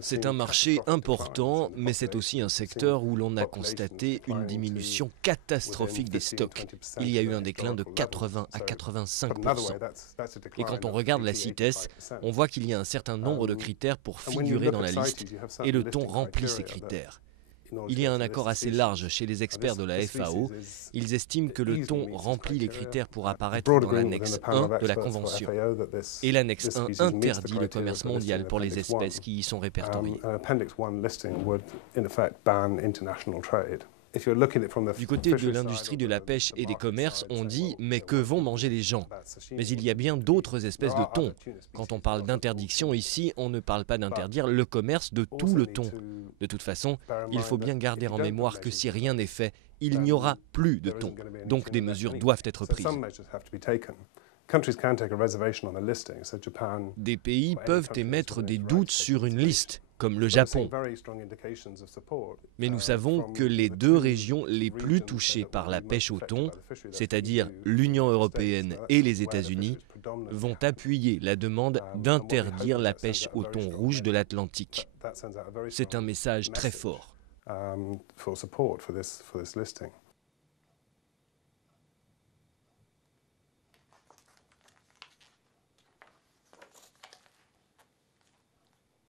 C'est un marché important, mais c'est aussi un secteur où l'on a constaté une diminution catastrophique des stocks. Il y a eu un déclin de 80 à 85%. Et quand on regarde la CITES, on voit qu'il y a un certain nombre de critères pour figurer dans la liste, et le thon remplit ces critères. Il y a un accord assez large chez les experts de la FAO. Ils estiment que le thon remplit les critères pour apparaître dans l'annexe 1 de la Convention. Et l'annexe 1 interdit le commerce mondial pour les espèces qui y sont répertoriées. Du côté de l'industrie de la pêche et des commerces, on dit « mais que vont manger les gens ?» Mais il y a bien d'autres espèces de thon. Quand on parle d'interdiction ici, on ne parle pas d'interdire le commerce de tout le thon. De toute façon, il faut bien garder en mémoire que si rien n'est fait, il n'y aura plus de thon. Donc des mesures doivent être prises. Des pays peuvent émettre des doutes sur une liste, comme le Japon. Mais nous savons que les deux régions les plus touchées par la pêche au thon, c'est-à-dire l'Union européenne et les États-Unis, vont appuyer la demande d'interdire la pêche au thon rouge de l'Atlantique. C'est un message très fort.